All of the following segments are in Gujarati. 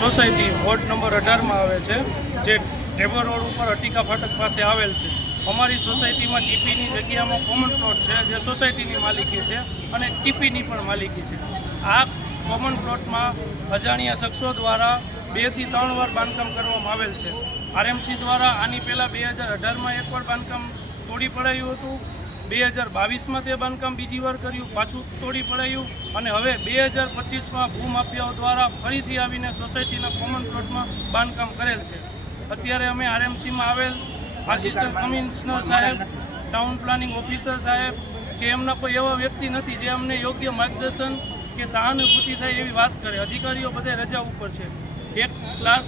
સોસાયટી વોર્ડ નંબર 18માં આવે છે, જે ટેબર રોડ ઉપર અટીકા ફાટક પાસે આવેલ છે. અમારી સોસાયટીમાં ટીપીની જગ્યામાં કોમન પ્લોટ છે, જે સોસાયટીની માલિકી છે અને ટીપીની પણ માલિકી છે. આ કોમન પ્લોટમાં અજાણ્યા શખ્સો દ્વારા 2 થી 3 વાર બાંધકામ કરવામાં આવેલ છે. આરએમસી દ્વારા આની પહેલાં 2018માં એકવાર બાંધકામ તોડી પડાયું હતું, 2022માં તે બાંધકામ બીજી વાર કર્યું, પાછું તોડી પડાયું અને હવે 2025માં ભૂમાફિયાઓ દ્વારા ફરીથી આવીને સોસાયટીના કોમન પ્લોટમાં બાંધકામ કરેલ છે. અત્યારે અમે આરએમસીમાં આવેલ આસિસ્ટન્ટ કમિશનર સાહેબ, ટાઉન પ્લાનિંગ ઓફિસર સાહેબ કે એમના કોઈ એવા વ્યક્તિ નથી જે અમને યોગ્ય માર્ગદર્શન કે સહાનુભૂતિ થાય એવી વાત કરે. અધિકારીઓ બધે રજા ઉપર છે. એક ક્લાર્ક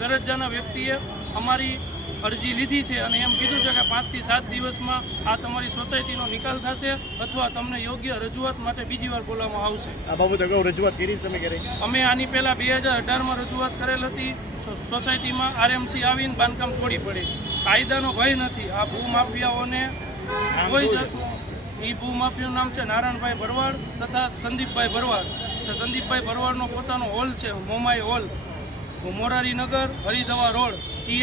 દરજ્જાના વ્યક્તિએ અમારી અરજી લીધી છે અને એમ કીધું છે કે 5 થી 7 દિવસમાં આ તમારી સોસાયટીનો નિકાલ થશે અથવા તમને યોગ્ય રજૂઆત માટે બીજી વાર બોલાવવામાં આવશે. આ બાબતે અગાઉ રજૂઆત કરી તમે કરી? અમે આની પહેલાં 2018માં રજૂઆત કરેલ હતી. સોસાયટીમાં આરએમસી આવીને બાંધકામ તોડી પડી. કાયદાનો ભય નથી. આ ભૂમાફિયાઓને કોઈ જાતનું એ ભૂમાફિયાનું નામ છે નારાયણભાઈ ભરવાડ તથા સંદીપભાઈ ભરવાડ. સંદીપભાઈ ભરવાડનો પોતાનો હોલ છે, મોમાઈ હોલ, મોરારીનગર, હરિદવા રોડ.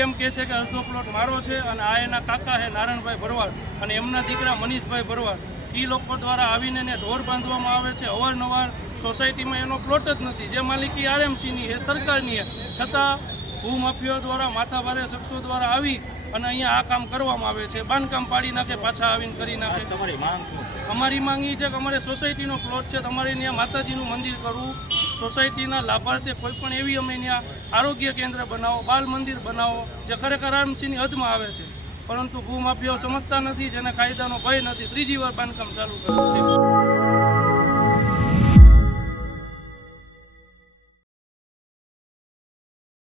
એમ કહે છે કે અડધો પ્લોટ મારો છે અને આ એના કાકા છે નારાયણભાઈ ભરવાડ અને એમના દીકરા મનીષભાઈ ભરવાડ. એ લોકો દ્વારા આવીને એને ઢોર બાંધવામાં આવે છે અવારનવાર. સોસાયટીમાં એનો પ્લોટ જ નથી, જે માલિકી આરએમસીની છે, સરકારની છે, છતાં ભૂમાફિયાઓ દ્વારા માથાભારે શખ્સો દ્વારા આવી અને અહીંયા આ કામ કરવામાં આવે છે. બાંધકામ પાડી નાખે, પાછા આવીને કરી નાખે. તમારી માંગ શું? અમારી માંગ એ છે કે અમારે સોસાયટીનો પ્લોટ છે, તમારે ત્યાં માતાજીનું મંદિર કરવું, સોસાયટીના લાભાર્થે કોઈ પણ એવી અમે ત્યાં આરોગ્ય કેન્દ્ર બનાવો, બાલ મંદિર બનાવો, જે ખરેખર આરએમસીની હદમાં આવે છે. પરંતુ ભૂમાફિયાઓ સમજતા નથી, જેને કાયદાનો ભય નથી. ત્રીજી વાર બાંધકામ ચાલુ કર્યું છે.